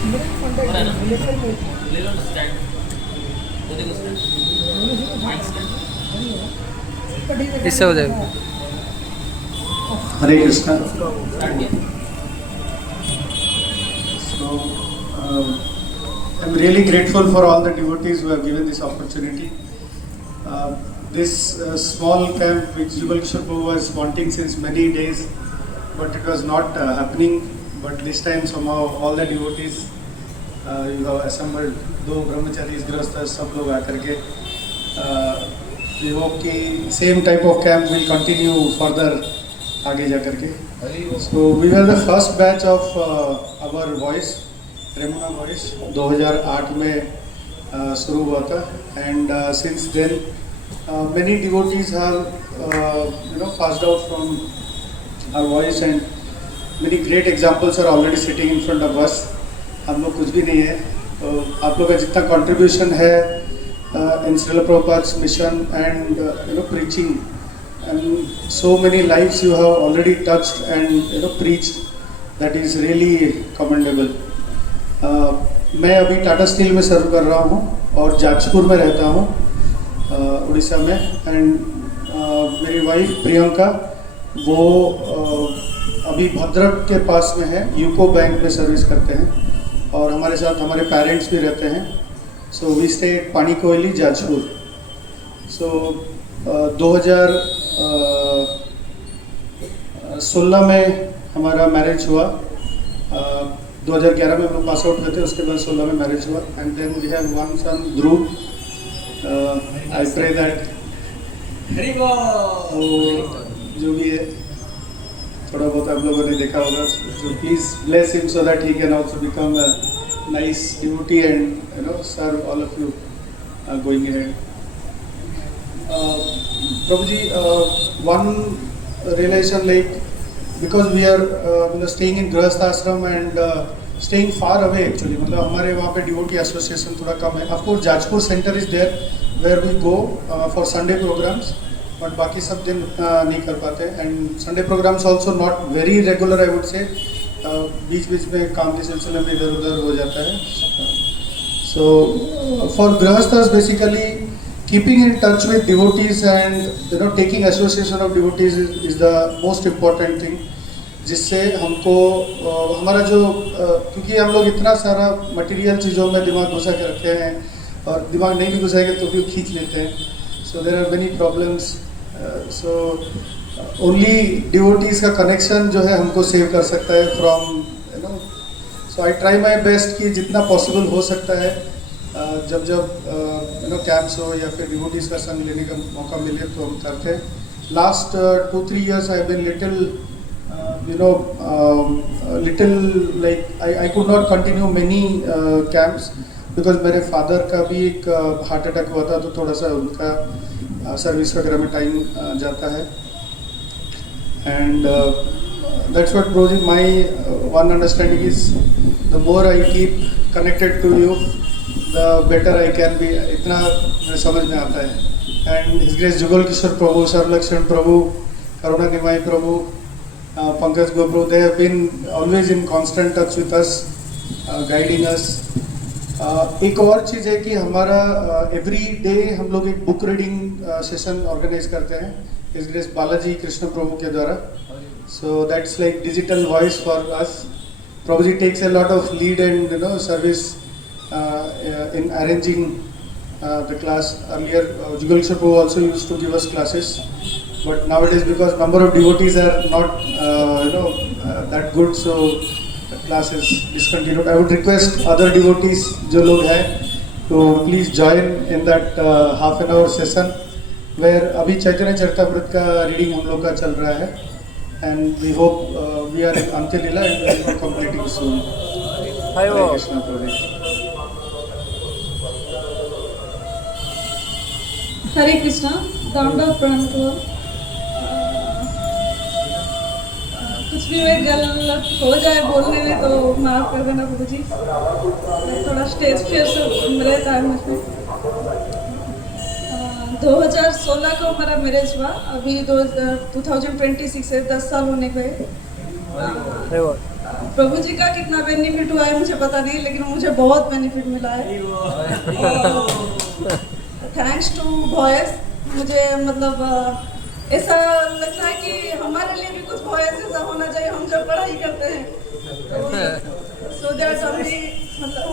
हो रहा है ना, ले लो स्टैंड, वो देखो स्टैंड, माइक स्टैंड, इससे हो जाएगा। Hare Krishna. स्टार्ट किया। So, I'm really grateful for all the devotees who have given this opportunity. This small camp which Jugal Kishore Prabhu was wanting since many days, but it was not happening. But this time somehow all the devotees you have assembled, दो ब्रह्मचारीज गृहस्थ सब लोग आकर के we hope कि same type of camp will continue further आगे जा करके. So we were the first batch of our voice, Remuna voice 2008 में शुरू हुआ था. And since then many devotees have passed out from our voice, and many great examples are already sitting in front of us. हम लोग कुछ भी नहीं है, तो आप लोग का जितना contribution है in Srila Prabhupada's mission and preaching, and so many lives you have already touched and preached, that is really commendable. मैं अभी टाटा स्टील में सर्व कर रहा हूँ और जाजपुर में रहता हूँ उड़ीसा में. एंड मेरी वाइफ प्रियंका वो अभी भद्रक के पास में है, यूको बैंक में सर्विस करते हैं, और हमारे साथ हमारे पेरेंट्स भी रहते हैं. सो वी स्टे पानी कोयली जाजपुर. सो 2016 में हमारा मैरिज हुआ. 2011 में हम लोग पास आउट हुए थे, उसके बाद 16 में मैरिज हुआ. And then we have one son Dhruv. I pray that जो भी है थोड़ा बहुत आप लोगों ने देखा होगा, so please bless him so that he can also become a nice devotee and serve all of you going ahead. Prabhuji, one realization, like because we are staying in Grihastha Ashram and staying far away actually, मतलब हमारे वहाँ पे devotee association थोड़ा कम है. Of course Jajpur center is there where we go for Sunday programs, but बाकी सब दिन नहीं कर पाते. And Sunday programs also not very regular I would say. बीच बीच में काम के सिलसिले में इधर उधर हो जाता है. So for Grihasthas basically keeping in touch with devotees and taking association of devotees is the most important thing, जिससे हमको हमारा जो क्योंकि हम लोग इतना सारा मटेरियल चीज़ों में दिमाग घुसा के रखते हैं, और दिमाग नहीं भी घुसाएंगे तो भी खींच लेते हैं. So there are many problems. So only devotees का कनेक्शन जो है हमको सेव कर सकता है from so I try my best कि जितना पॉसिबल हो सकता है जब कैंप्स हो या फिर डिवोटीज़ का संग लेने का मौका मिले तो हम करते हैं. Last 2-3 years I been little like I could not continue many camps because मेरे फादर का भी एक हार्ट अटैक हुआ था, तो थोड़ा सा उनका सर्विस वगैरह में टाइम जाता है. And that's what Prabhuji, my one understanding is the more I keep connected to you the better I can be. इतना मेरे समझ में आता है. And His Grace Jugal Kishore Prabhu, सर्वलक्षण Prabhu, Karuna Nimai Prabhu, Pankaj Gopro, they have been always in constant touch with us, guiding us. एक और चीज़ है कि हमारा एवरी डे हम लोग एक बुक रीडिंग सेशन ऑर्गेनाइज करते हैं His Grace बालाजी कृष्ण प्रभु के द्वारा. So that's like digital voice for us. Prabhuji takes a lot of lead and service in arranging the class. Earlier, Jugal Kishore Prabhu also used to give us classes. But nowadays, because number of devotees are not that good, so the class is discontinued. I would request other devotees जो लोग हैं to please join in that half an hour session where अभी चैतन्य चरितामृत का reading हम लोग का चल रहा है. And we hope we are in Antya Lila and we will be completing soon. Hare Krishna Prabhuji. हरे कृष्णा. दामोदर प्रणम को कुछ भी मैं गलत हो जाए बोलने में तो माफ़ कर देना प्रभु जी. थोड़ा स्टेज फियर से रहता है मुझमें. 2016 को हमारा मैरिज हुआ. अभी 2026 से 10 साल होने गए. प्रभु जी का कितना बेनिफिट हुआ है मुझे पता नहीं, लेकिन मुझे बहुत बेनिफिट मिला है। थैंक्स टू वॉइस, मुझे मतलब ऐसा लगता है कि हमारे लिए भी कुछ वॉइस ऐसा होना चाहिए हम जब पढ़ाई करते हैं, तो सो दैट हमने मतलब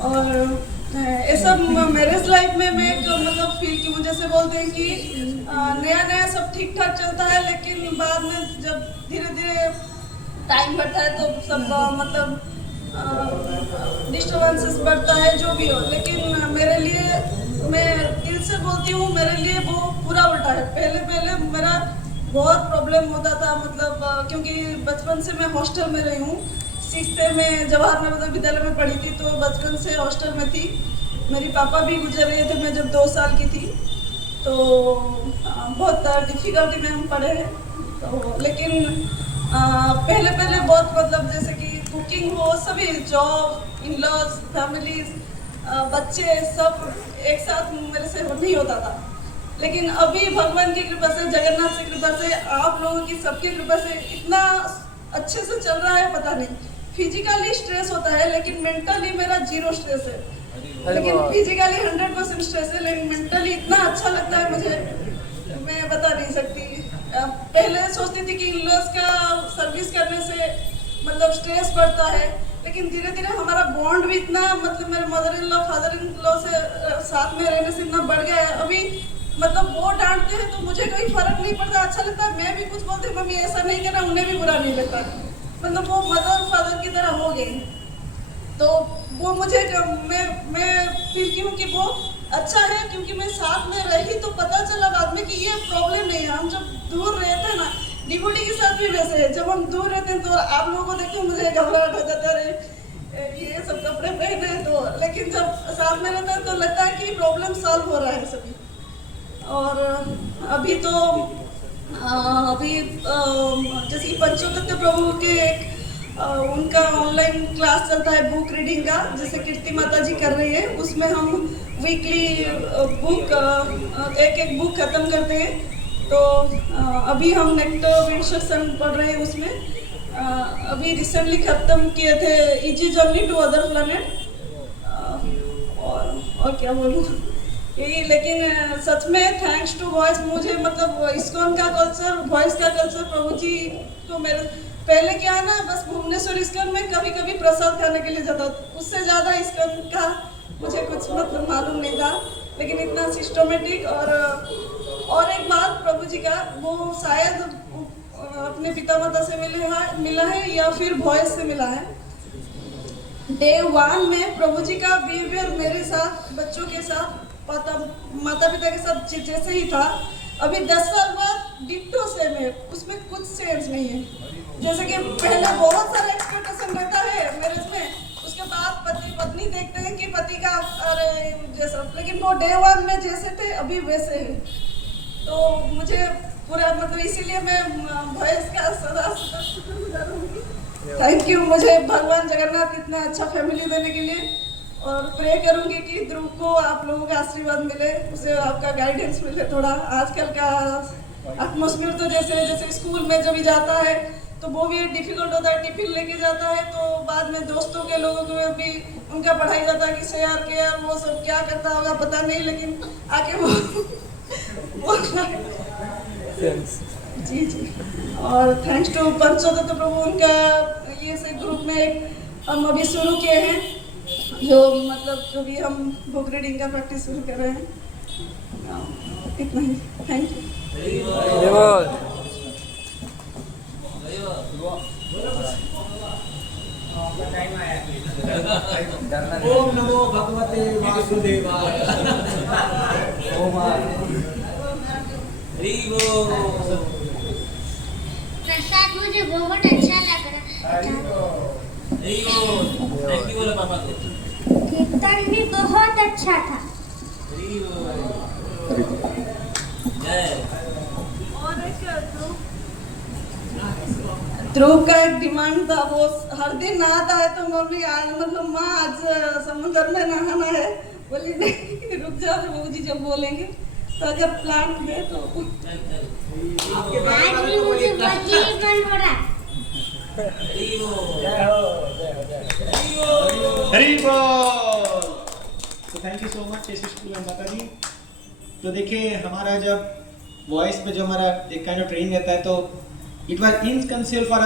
और ऐसा मैरिज लाइफ में मैं एक मतलब फील की मुझे से बोलते हैं कि नया नया सब ठीक ठाक चलता है, लेकिन बाद में जब धीरे धीरे टाइम बढ़ता है तो सब मतलब डिस्टर्बेंसेस बढ़ता है जो भी हो। लेकिन मेरे लिए, मैं दिल से बोलती हूँ, मेरे लिए वो पूरा उल्टा है। पहले पहले मेरा बहुत प्रॉब्लम होता था, मतलब क्योंकि बचपन से मैं हॉस्टल में रही हूँ। 6th में जवाहर नवोदय विद्यालय में पढ़ी थी, तो बचपन से हॉस्टल में थी। मेरी पापा भी गुजर रहे थे मैं जब 2 साल की थी, तो बहुत डिफिकल्टी में हम पढ़े हैं। तो लेकिन पहले पहले बहुत मतलब जैसे कि कुकिंग हो, सभी जॉब, इन-लॉज, फैमिलीज, बच्चे सब एक साथ मेरे से नहीं होता था। लेकिन अभी भगवान की कृपा से, जगन्नाथ की कृपा से, आप लोगों की सबकी कृपा से इतना अच्छे से चल रहा है, पता नहीं। फिजिकली स्ट्रेस होता है लेकिन मेंटली मेरा 0 स्ट्रेस है। लेकिन फिजिकली 100% स्ट्रेस है, लेकिन मेंटली इतना अच्छा लगता है मुझे, मैं बता नहीं सकती। पहले सोचती थी कि इन-लॉज का सर्विस करने से मतलब स्ट्रेस बढ़ता है, लेकिन धीरे धीरे हमारा बॉन्ड भी इतना, मतलब मेरे mother in law, father in law से साथ में रहने से इतना बढ़ गया है। अभी मतलब वो डांटते हैं तो मुझे कोई फर्क नहीं पड़ता, अच्छा लगता है। मैं भी कुछ बोलती हूँ, मम्मी ऐसा नहीं करना, उन्हें भी बुरा नहीं लगता। मतलब वो मदर फादर की तरह हो गए। तो वो मुझे मैं फील की हूँ कि वो अच्छा है, क्योंकि मैं साथ में रही तो पता चला बाद में कि ये प्रॉब्लम नहीं है। हम जब दूर रहते हैं ना, डिवोटी के साथ भी वैसे है, जब हम दूर रहते हैं तो आप लोगों को देखते मुझे घबराहट हो जाता है, ये सब कपड़े पहने तो, लेकिन जब साथ में रहता है तो लगता है कि प्रॉब्लम सॉल्व हो रहा है सभी। और अभी तो जैसे पंचोदत्त प्रभु के उनका ऑनलाइन क्लास चलता है बुक रीडिंग का, जैसे कीर्ति माता जी कर रही है। उसमें हम वीकली बुक एक बुक खत्म करते हैं। तो अभी हम नेक्टर पढ़ रहे हैं उसमें। अभी रिसेंटली खत्म किए थे easy journey to other planet. और क्या बोलूँ यही। लेकिन सच में थैंक्स टू वॉइस, मुझे मतलब इस्कॉन का कल्चर, वॉइस का कल्चर, प्रभु जी को मेरे पहले क्या है ना, बस भुवनेश्वर इस्कॉन में कभी कभी प्रसाद खाने के लिए जाता, उससे ज़्यादा इस्कॉन का मुझे कुछ मतलब मालूम नहीं था। लेकिन इतना सिस्टमेटिक। और एक बात प्रभु जी का, वो शायद अपने पिता माता से मिला है या फिर वॉइस से मिला है। Day 1 में प्रभु जी का बिहेवियर मेरे साथ, बच्चों के साथ, माता पिता के साथ जैसे ही था। अभी 10 साल बाद डिट्टो सेम है, उसमें कुछ चेंज नहीं है। जैसे कि पहले बहुत सारा एक्सपेक्टेशन रहता है मैरिज में, उसके बाद पति पत्नी देखते हैं कि पति का अरे जैसा, लेकिन वो Day 1 में जैसे थे अभी वैसे हैं। तो मुझे पूरा मतलब इसीलिए मैं वॉइस का सदा शुक्रगुजार हूँ। थैंक यू मुझे भगवान जगन्नाथ इतना अच्छा फैमिली देने के लिए। और प्रे करूँगी कि ध्रुव को आप लोगों का आशीर्वाद मिले, उसे आपका गाइडेंस मिले थोड़ा। आजकल का एटमॉस्फेयर तो जैसे स्कूल में जब भी जाता है तो वो भी डिफिकल्ट होता है, टिफिन लेके जाता है तो बाद में दोस्तों के लोगों को भी उनका पढ़ाई जाता है कि शेयर केयर वो सब क्या करता होगा पता नहीं, लेकिन आके वो जी जी। और थैंक्स टू पंचोदत्त प्रभु, उनका ये से ग्रुप में एक हम अभी शुरू किए हैं, जो मतलब जो भी हम बुक रीडिंग का प्रैक्टिस शुरू कर रहे हैं। इतना ही, थैंक यू। ओम नमो भगवते वासुदेवाय। प्रसाद मुझे बहुत अच्छा लग रहा है। थैंक यू बोलो पापा को। कीर्तन भी बहुत अच्छा था। जय। और एक ध्रुव का एक डिमांड था, वो हर दिन नहाता है तो मम्मी आज मतलब माँ आज समुद्र में नहाना है, बोली नहीं रुक जाओ प्रभु जी जब बोलेंगे। तो अगर प्लान है तो आज भी मुझे बहुत ही मन हो रहा है। हरी बोल। तो थैंक यू सो मच यशस्वी माता जी। तो देखिए हमारा जब वॉइस पे जो हमारा एक काइंड ऑफ ट्रेनिंग रहता है तो इट वाज इनकंसीबल फॉर